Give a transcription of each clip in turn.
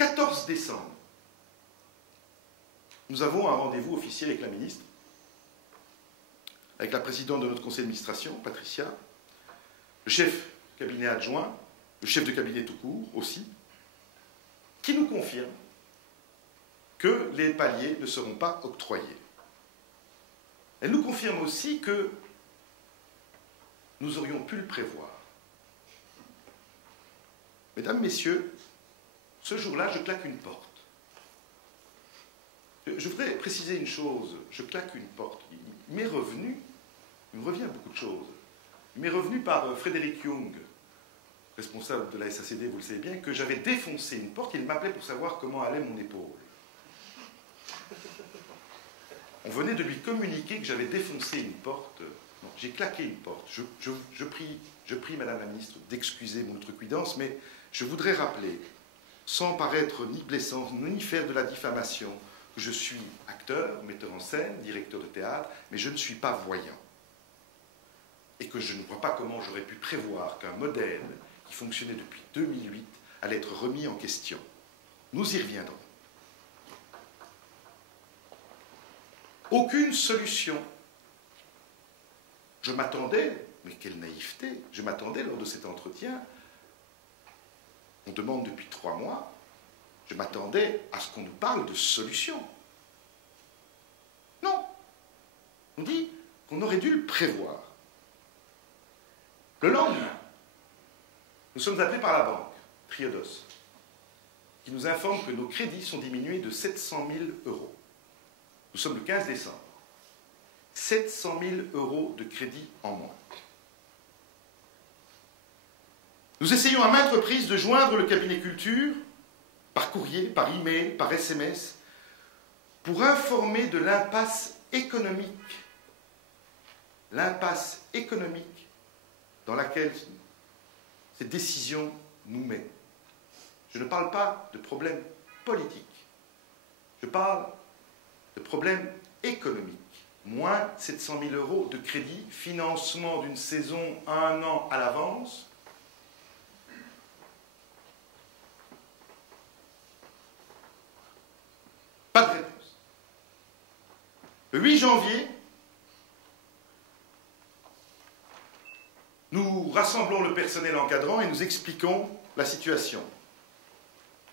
14 décembre, nous avons un rendez-vous officiel avec la ministre, avec la présidente de notre conseil d'administration, Patricia, le chef cabinet adjoint, le chef de cabinet tout court aussi, qui nous confirme que les paliers ne seront pas octroyés. Elle nous confirme aussi que nous aurions pu le prévoir. Mesdames, Messieurs, ce jour-là, je claque une porte. Je voudrais préciser une chose, je claque une porte. Il m'est revenu, il me revient beaucoup de choses. Il m'est revenu par Frédéric Young, responsable de la SACD, vous le savez bien, que j'avais défoncé une porte. Il m'appelait pour savoir comment allait mon épaule. On venait de lui communiquer que j'avais défoncé une porte. Non, j'ai claqué une porte. Je prie Madame la Ministre d'excuser mon outrecuidance, mais je voudrais rappeler, sans paraître ni blessant, ni faire de la diffamation, que je suis acteur, metteur en scène, directeur de théâtre, mais je ne suis pas voyant. Et que je ne vois pas comment j'aurais pu prévoir qu'un modèle qui fonctionnait depuis 2008 allait être remis en question. Nous y reviendrons. Aucune solution. Je m'attendais, mais quelle naïveté, je m'attendais lors de cet entretien, on demande depuis 3 mois, je m'attendais à ce qu'on nous parle de solution. Non. On dit qu'on aurait dû le prévoir. Le lendemain, nous sommes appelés par la banque, Triodos, qui nous informe que nos crédits sont diminués de 700 000 euros. Nous sommes le 15 décembre. 700 000 euros de crédit en moins. Nous essayons à maintes reprises de joindre le cabinet culture, par courrier, par email, par SMS, pour informer de l'impasse économique dans laquelle cette décision nous met. Je ne parle pas de problème politique, je parle de problème économique. Moins 700 000 euros de crédit, financement d'une saison 1 an à l'avance. Pas de réponse. Le 8 janvier, nous rassemblons le personnel encadrant et nous expliquons la situation.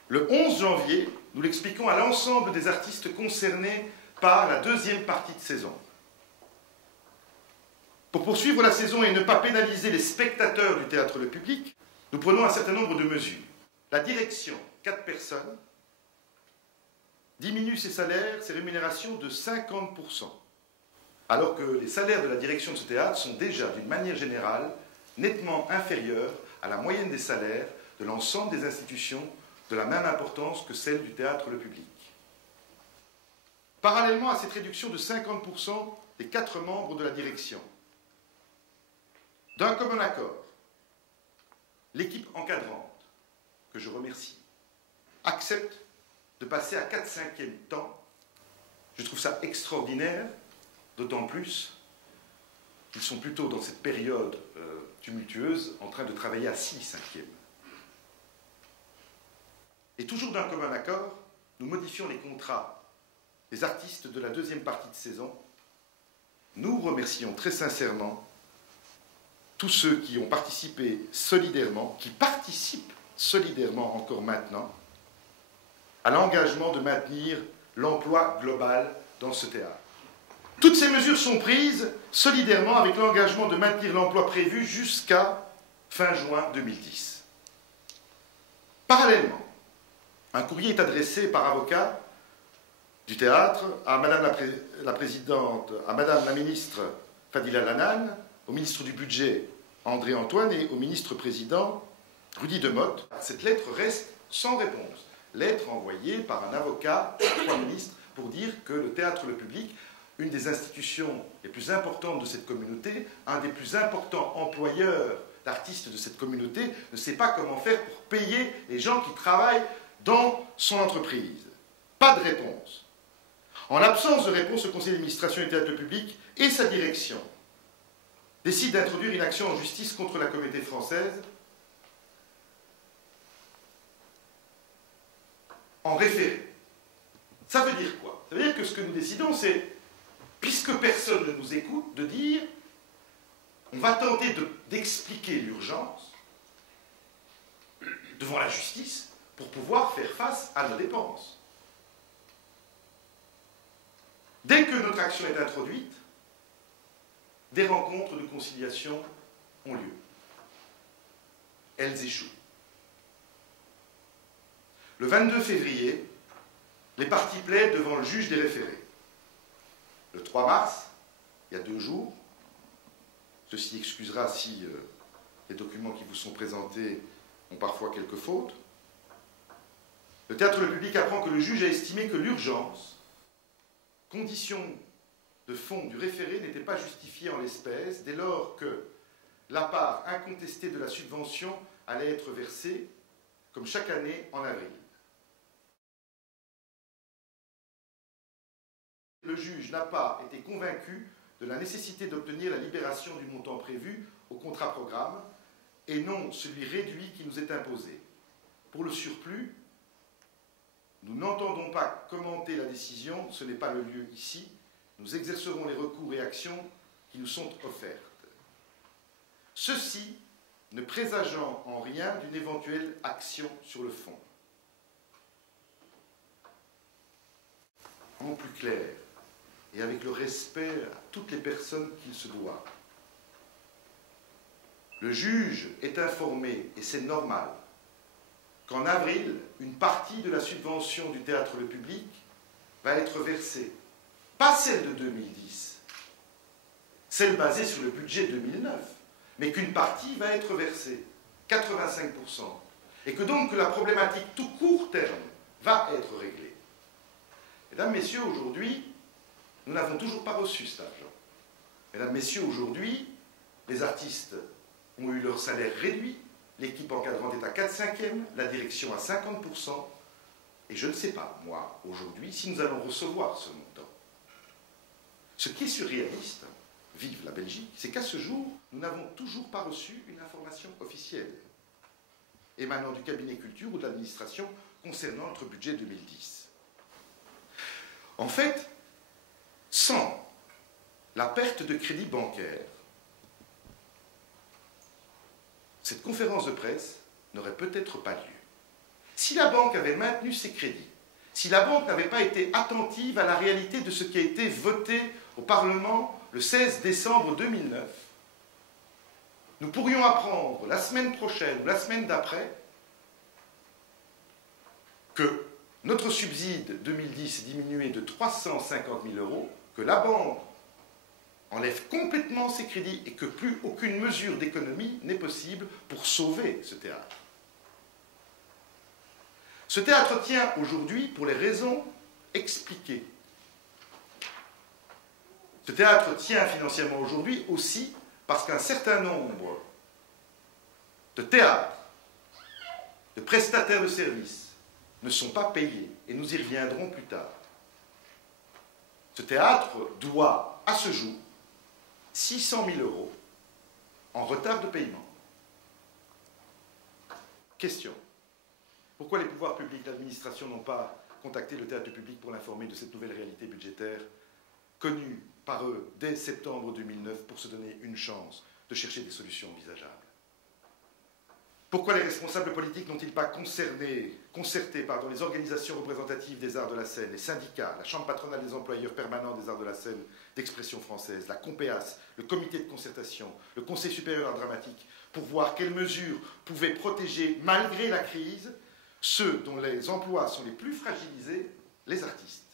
Le 11 janvier, nous l'expliquons à l'ensemble des artistes concernés par la deuxième partie de saison. Pour poursuivre la saison et ne pas pénaliser les spectateurs du théâtre Le Public, nous prenons un certain nombre de mesures. La direction, 4 personnes, diminue ses salaires, ses rémunérations de 50%, alors que les salaires de la direction de ce théâtre sont déjà, d'une manière générale, nettement inférieurs à la moyenne des salaires de l'ensemble des institutions de la même importance que celle du théâtre Le Public. Parallèlement à cette réduction de 50% des 4 membres de la direction, d'un commun accord, l'équipe encadrante, que je remercie, accepte de passer à 4/5e temps. Je trouve ça extraordinaire, d'autant plus qu'ils sont plutôt dans cette période tumultueuse en train de travailler à 6/5e. Et toujours d'un commun accord, nous modifions les contrats des artistes de la deuxième partie de saison. Nous remercions très sincèrement tous ceux qui ont participé solidairement, qui participent solidairement encore maintenant, à l'engagement de maintenir l'emploi global dans ce théâtre. Toutes ces mesures sont prises solidairement avec l'engagement de maintenir l'emploi prévu jusqu'à fin juin 2010. Parallèlement, un courrier est adressé par avocat du théâtre à Madame la Présidente, à Madame la Ministre Fadila Lanan, au ministre du Budget André Antoine et au ministre-président Rudy Demotte. Cette lettre reste sans réponse. Lettre envoyée par un avocat à 3 ministres pour dire que le théâtre Le Public, une des institutions les plus importantes de cette communauté, un des plus importants employeurs d'artistes de cette communauté, ne sait pas comment faire pour payer les gens qui travaillent dans son entreprise. Pas de réponse. En l'absence de réponse, le conseil d'administration du théâtre Le Public et sa direction décide d'introduire une action en justice contre la communauté française en référé. Ça veut dire quoi? Ça veut dire que ce que nous décidons, c'est, puisque personne ne nous écoute, de dire on va tenter d'expliquer l'urgence devant la justice pour pouvoir faire face à nos dépenses. Dès que notre action est introduite, des rencontres de conciliation ont lieu. Elles échouent. Le 22 février, les parties plaident devant le juge des référés. Le 3 mars, il y a 2 jours, ceci excusera si les documents qui vous sont présentés ont parfois quelques fautes, le Théâtre Le Public apprend que le juge a estimé que l'urgence, condition de fond du référé, n'était pas justifiée en l'espèce, dès lors que la part incontestée de la subvention allait être versée, comme chaque année, en avril. Le juge n'a pas été convaincu de la nécessité d'obtenir la libération du montant prévu au contrat-programme et non celui réduit qui nous est imposé. Pour le surplus, nous n'entendons pas commenter la décision, ce n'est pas le lieu ici. Nous exercerons les recours et actions qui nous sont offertes. Ceci ne présageant en rien d'une éventuelle action sur le fond. En plus clair, et avec le respect à toutes les personnes qu'il se doit, le juge est informé, et c'est normal, qu'en avril, une partie de la subvention du Théâtre Le Public va être versée. Pas celle de 2010, celle basée sur le budget 2009, mais qu'une partie va être versée, 85%, et que donc la problématique tout court terme va être réglée. Mesdames, Messieurs, aujourd'hui, nous n'avons toujours pas reçu cet argent. Mesdames, Messieurs, aujourd'hui, les artistes ont eu leur salaire réduit, l'équipe encadrante est à 4/5, la direction à 50%, et je ne sais pas, moi, aujourd'hui, si nous allons recevoir ce montant. Ce qui est surréaliste, vive la Belgique, c'est qu'à ce jour, nous n'avons toujours pas reçu une information officielle émanant du cabinet culture ou de l'administration concernant notre budget 2010. En fait, sans la perte de crédit bancaire, cette conférence de presse n'aurait peut-être pas lieu. Si la banque avait maintenu ses crédits, si la banque n'avait pas été attentive à la réalité de ce qui a été voté au Parlement le 16 décembre 2009, nous pourrions apprendre la semaine prochaine ou la semaine d'après que notre subside 2010 est diminué de 350 000 €, que la banque enlève complètement ses crédits et que plus aucune mesure d'économie n'est possible pour sauver ce théâtre. Ce théâtre tient aujourd'hui pour les raisons expliquées. Ce théâtre tient financièrement aujourd'hui aussi parce qu'un certain nombre de théâtres, de prestataires de services, ne sont pas payés, et nous y reviendrons plus tard. Ce théâtre doit, à ce jour, 600 000 € en retard de paiement. Question. Pourquoi les pouvoirs publics, l'administration n'ont pas contacté le Théâtre Public pour l'informer de cette nouvelle réalité budgétaire connue par eux dès septembre 2009 pour se donner une chance de chercher des solutions envisageables? Pourquoi les responsables politiques n'ont-ils pas concerté les organisations représentatives des arts de la scène, les syndicats, la Chambre patronale des employeurs permanents des arts de la scène d'expression française, la COMPEAS, le comité de concertation, le Conseil supérieur d'art dramatique, pour voir quelles mesures pouvaient protéger, malgré la crise, ceux dont les emplois sont les plus fragilisés, les artistes?